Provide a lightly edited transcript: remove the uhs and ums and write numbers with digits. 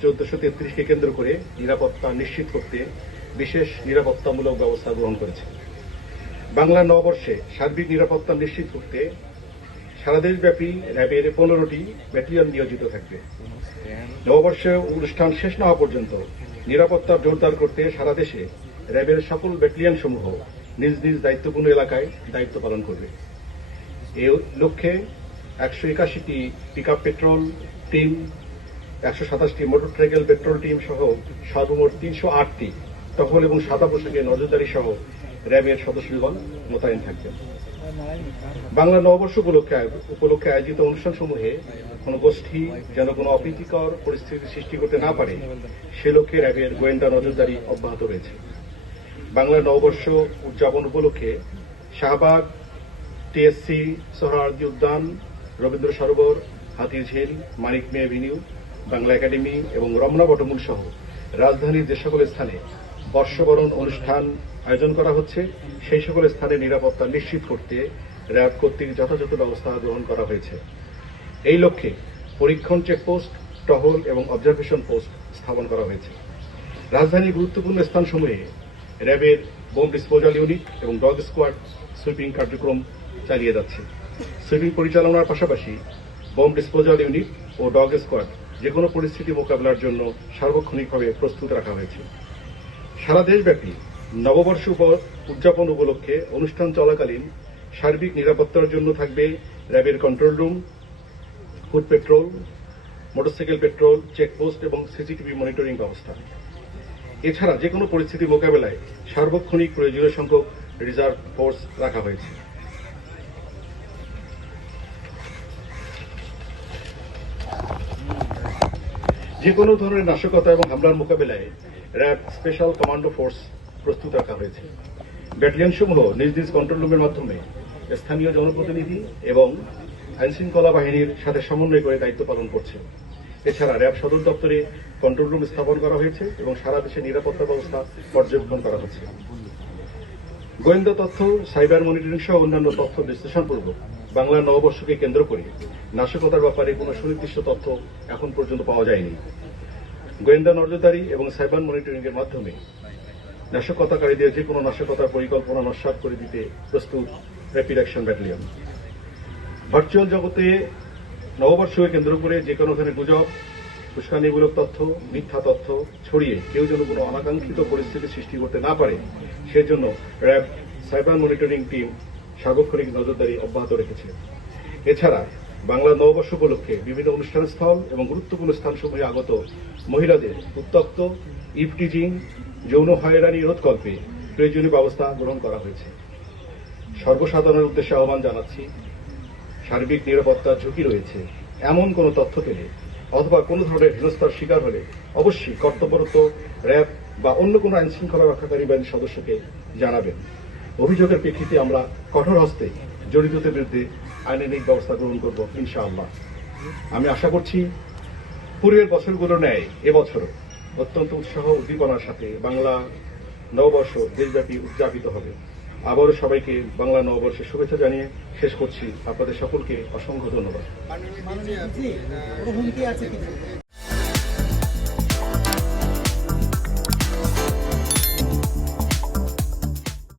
1433-কে কেন্দ্র করে নিরাপত্তা নিশ্চিত করতে বিশেষ নিরাপত্তামূলক ব্যবস্থা গ্রহণ করেছে। বাংলা নববর্ষে সার্বিক নিরাপত্তা নিশ্চিত করতে সারা দেশব্যাপী র্যাবের 15টি ব্যাটালিয়ন নিয়োজিত থাকবে। নববর্ষে অনুষ্ঠান শেষ না হওয়া পর্যন্ত নিরাপত্তা জোরদার করতে সারা দেশে র্যাবের সকল ব্যাটালিয়ন সমূহ নিজ নিজ দায়িত্বপূর্ণ এলাকায় দায়িত্ব পালন করবে। এই লক্ষ্যে 181টি পিকআপ পেট্রোল টিম, 127টি মোটরসাইকেল পেট্রোল টিম সহ সর্বমোট 308টি টহল এবং সাদা পোশাকে নজরদারি সহ র্যাবের সদস্যগণ মোতায়েন থাকবেন। বাংলা নববর্ষ উপলক্ষে আয়োজিত অনুষ্ঠানসমূহে কোন গোষ্ঠী যেন কোনো অপ্রীতিকর পরিস্থিতি সৃষ্টি করতে না পারে সে লক্ষ্যে র্যাবের গোয়েন্দা নজরদারি অব্যাহত রয়েছে। বাংলা নববর্ষ উদযাপন উপলক্ষে শাহবাগ, টিএসসি, সোহরাওয়ার্দী উদ্যান, রবীন্দ্র সরোবর, হাতিরঝিল, মানিক মে এভিনিউ, বাংলা একাডেমি এবং রমনা বটমূল সহ রাজধানীর যে সকল স্থানে বর্ষবরণ অনুষ্ঠান আয়োজন করা হচ্ছে সেই সকল স্থানে নিরাপত্তা নিশ্চিত করতে র্যাব কর্তৃক যথাযথ ব্যবস্থা গ্রহণ করা হয়েছে। এই লক্ষ্যে পরীক্ষণ চেকপোস্ট, টহল এবং অবজারভেশন পোস্ট স্থাপন করা হয়েছে। রাজধানীর গুরুত্বপূর্ণ স্থানসমূহে র্যাবের বোম ডিসপোজাল ইউনিট এবং ডগ স্কোয়াড সুইপিং কার্যক্রম চালিয়ে যাচ্ছে। সুইপিং পরিচালনার পাশাপাশি বোম ডিসপোজাল ইউনিট ও ডগ স্কোয়াড যে কোনো পরিস্থিতি মোকাবেলার জন্য সার্বক্ষণিকভাবে প্রস্তুত রাখা হয়েছে। সারা দেশব্যাপী নববর্ষ উদযাপন উপলক্ষে অনুষ্ঠান চলাকালীন সার্বিক নিরাপত্তার জন্য থাকবে র্যাবের control room, foot petrol, motorcycle petrol, checkpost এবং সিসিটিভি মনিটরিং ব্যবস্থা। এছাড়া যে কোনো পরিস্থিতি মোকাবেলায় সার্বক্ষণিক প্রয়োজনীয় সংখ্যক রিজার্ভ ফোর্স রাখা হয়েছে। যে কোনো ধরনের নাশকতা এবং হামলার মোকাবেলায় র্যাব স্পেশাল কমান্ডো ফোর্স প্রস্তুত রাখা হয়েছে। ব্যাটালিয়নসমূহ নিজ নিজ কন্ট্রোল রুমের মাধ্যমে স্থানীয় জনপ্রতিনিধি এবং আইনশৃঙ্খলা বাহিনীর সাথে সমন্বয় করে দায়িত্ব পালন করছে। এছাড়া র্যাব সদর দপ্তরে কন্ট্রোল রুম স্থাপন করা হয়েছে এবং সারা দেশে নিরাপত্তা ব্যবস্থা পর্যবেক্ষণ করা হচ্ছে। গোয়েন্দা তথ্য, সাইবার মনিটরিং সহ অন্যান্য তথ্য বিশ্লেষণপূর্বক বাংলা নববর্ষকে কেন্দ্র করে নাশকতার ব্যাপারে কোনো সুনির্দিষ্ট তথ্য এখন পর্যন্ত পাওয়া যায়নি। গোয়েন্দা নজরদারি এবং সাইবার মনিটরিং এর মাধ্যমে নাশকতাকারীদের যে কোনো নাশকতার পরিকল্পনা নস্যাৎ করে দিতে প্রস্তুত র্যাপিড অ্যাকশন ব্যাটালিয়ন। ভার্চুয়াল জগতে নববর্ষকে কেন্দ্র করে যে কোনো ধরনের গুজব, উস্কানিমূলক তথ্য, মিথ্যা তথ্য ছড়িয়ে কেউ যেন কোনো অনাকাঙ্ক্ষিত পরিস্থিতি সৃষ্টি করতে না পারে সেজন্য র্যাব সাইবার মনিটরিং টিম সার্বক্ষণিক নজরদারি অব্যাহত রেখেছে। এছাড়া বাংলা নববর্ষ উপলক্ষে বিভিন্ন অনুষ্ঠানস্থল এবং গুরুত্বপূর্ণ স্থানসমূহে আগত মহিলাদের উত্তপ্ত, ইভটিজিং, যৌন হয়রানি রোধকল্পে প্রয়োজনীয় ব্যবস্থা গ্রহণ করা হয়েছে। সর্বসাধারণের উদ্দেশ্যে আহ্বান জানাচ্ছি, সার্বিক নিরাপত্তার ঝুঁকি রয়েছে এমন কোনো তথ্য পেলে অথবা কোনো ধরনের হেনস্থার শিকার হলে অবশ্যই কর্তব্যরত র্যাব বা অন্য কোনো আইনশৃঙ্খলা রক্ষাকারী বাহিনীর সদস্যকে জানাবেন। অভিযোগের প্রেক্ষিতে আমরা কঠোর হস্তে জড়িতদের বিরুদ্ধে আইনানুগ ব্যবস্থা গ্রহণ করব ইনশাআল্লাহ। আমি আশা করছি পূর্বের বছরগুলোর ন্যায় এবছরও অত্যন্ত উৎসাহ উদ্দীপনার সাথে বাংলা নববর্ষ দেশব্যাপী উদযাপিত হবে। আবারও সবাইকে বাংলা নববর্ষের শুভেচ্ছা জানিয়ে শেষ করছি। আপনাদের সকলকে অসংখ্য ধন্যবাদ।